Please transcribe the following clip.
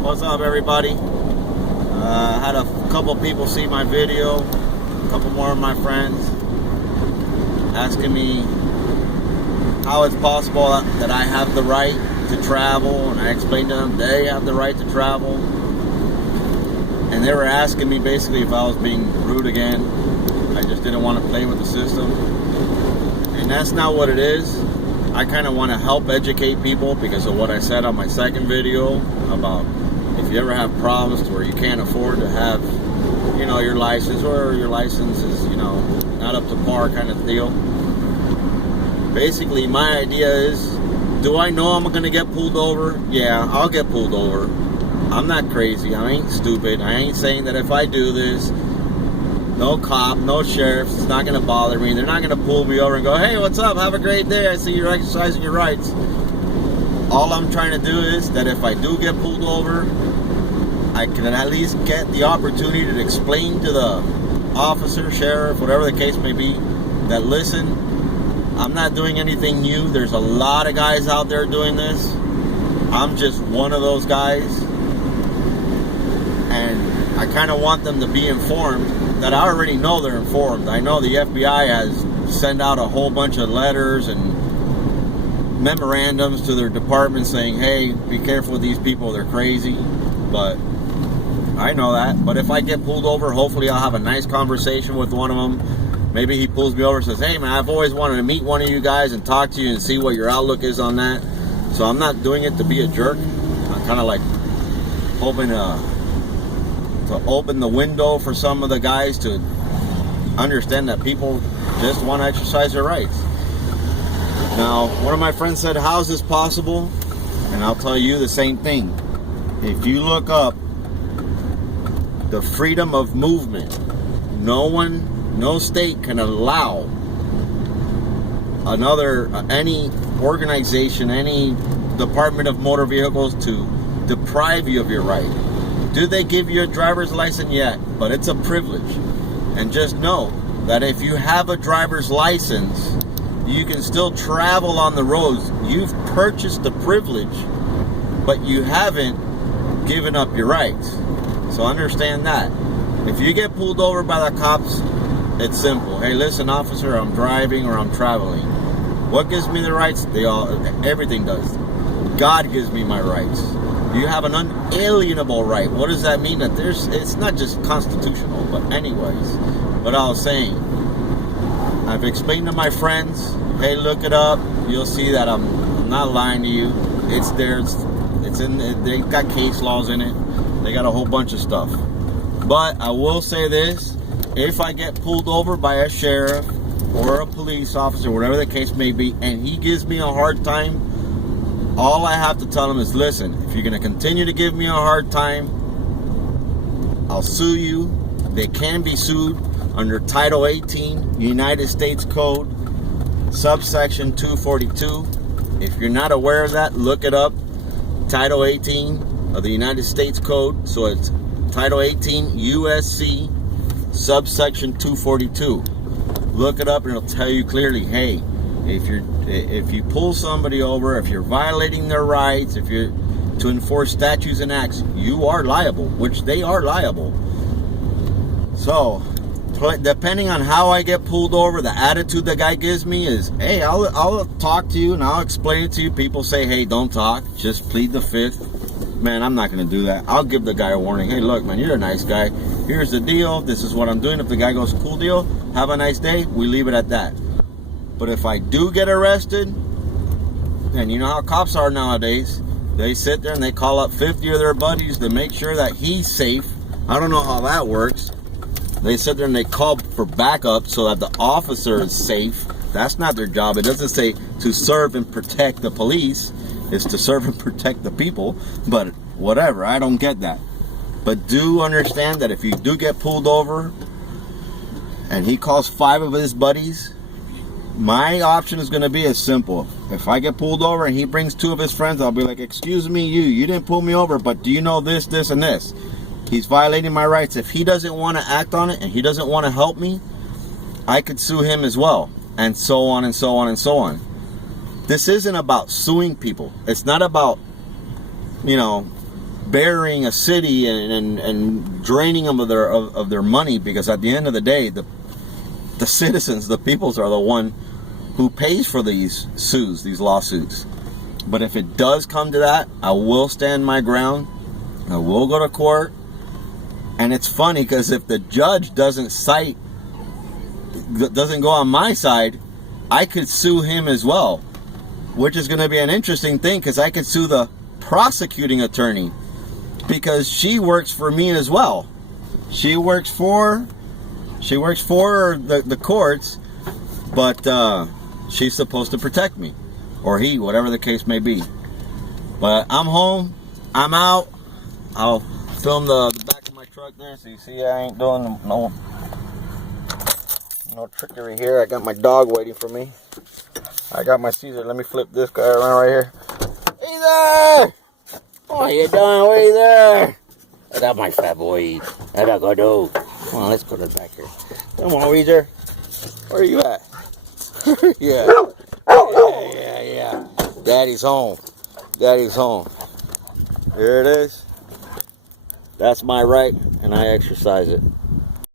What's up, everybody? Had a couple people see my video, a couple more of my friends asking me how it's possible that I have the right to travel, and I explained to them they have the right to travel, and they were asking me basically if I was being rude again. I just didn't want to play with the system, and that's not what it is. I kind of want to help educate people because of what I said on my second video about if you ever have problems to where you can't afford to have, your license, or your license is, not up to par kind of deal. Basically, my idea is, do I know I'm going to get pulled over? Yeah, I'll get pulled over. I'm not crazy. I ain't stupid. I ain't saying that if I do this, no cop, no sheriff, it's not going to bother me. They're not going to pull me over and go, hey, what's up? Have a great day. I see you're exercising your rights. All I'm trying to do is that if I do get pulled over, I can at least get the opportunity to explain to the officer, sheriff, whatever the case may be, that listen, I'm not doing anything new. There's a lot of guys out there doing this. I'm just one of those guys. And I kind of want them to be informed that I already know they're informed. I know the FBI has sent out a whole bunch of letters and memorandums to their department saying, hey, be careful with these people, they're crazy. But I know that. But if I get pulled over, hopefully I'll have a nice conversation with one of them. Maybe he pulls me over and says, hey man, I've always wanted to meet one of you guys and talk to you and see what your outlook is on that. So I'm not doing it to be a jerk. I'm kind of like hoping to open the window for some of the guys to understand that people just want to exercise their rights. Now, one of my friends said, how's this possible? And I'll tell you the same thing. If you look up the freedom of movement, no state can allow any organization, any Department of Motor Vehicles to deprive you of your right. Do they give you a driver's license yet? But it's a privilege. And just know that if you have a driver's license, you can still travel on the roads. You've purchased the privilege, but you haven't given up your rights. So understand that. If you get pulled over by the cops, it's simple. Hey, listen, officer, I'm driving or I'm traveling. What gives me the rights? Everything does. God gives me my rights. You have an unalienable right. What does that mean? That it's not just constitutional, but anyways. But I was saying, I've explained to my friends, hey, look it up. You'll see that I'm not lying to you. It's there. It's in. They got case laws in it. They got a whole bunch of stuff. But I will say this: if I get pulled over by a sheriff or a police officer, whatever the case may be, and he gives me a hard time, all I have to tell him is, listen, if you're going to continue to give me a hard time, I'll sue you. They can be sued under Title 18, United States Code, subsection 242. If you're not aware of that, look it up. Title 18 of the United States Code. So it's Title 18 USC, subsection 242. Look it up and it'll tell you clearly, hey, if you pull somebody over, if you're violating their rights, if you're to enforce statutes and acts, you are liable, which they are liable. So, depending on how I get pulled over, the attitude the guy gives me is, hey, I'll talk to you and I'll explain it to you. People say, hey, don't talk, just plead the fifth. Man, I'm not going to do that. I'll give the guy a warning. Hey, look, man, you're a nice guy. Here's the deal. This is what I'm doing. If the guy goes, cool deal, have a nice day, we leave it at that. But if I do get arrested, and you know how cops are nowadays, they sit there and they call up 50 of their buddies to make sure that he's safe. I don't know how that works. They sit there and they call for backup so that the officer is safe. That's not their job. It doesn't say to serve and protect the police. It's to serve and protect the people. But whatever, I don't get that. But do understand that if you do get pulled over and he calls 5 of his buddies, my option is going to be as simple. If I get pulled over and he brings 2 of his friends, I'll be like, excuse me, you didn't pull me over, but do you know this, this, and this? He's violating my rights. If he doesn't want to act on it and he doesn't want to help me, I could sue him as well. And so on and so on and so on. This isn't about suing people. It's not about, burying a city and draining them of their money, because at the end of the day, the citizens, the peoples, are the one who pays for these suits, these lawsuits. But if it does come to that, I will stand my ground. I will go to court. And it's funny because if the judge doesn't go on my side, I could sue him as well, which is going to be an interesting thing, because I could sue the prosecuting attorney, because she works for me as well. She works for the courts, but she's supposed to protect me, or he, whatever the case may be. But I'm home. I'm out. I'll film the back of my truck there, so you see I ain't doing no trickery here. I got my dog waiting for me. I got my Caesar. Let me flip this guy around right here. Caesar! What are you doing? Where are you there? That's my fat boy. I gotta go do. Come on, let's go to the back here. Come on, Weezer. Where are you at? Yeah. Daddy's home. Daddy's home. Here it is. That's my right, and I exercise it.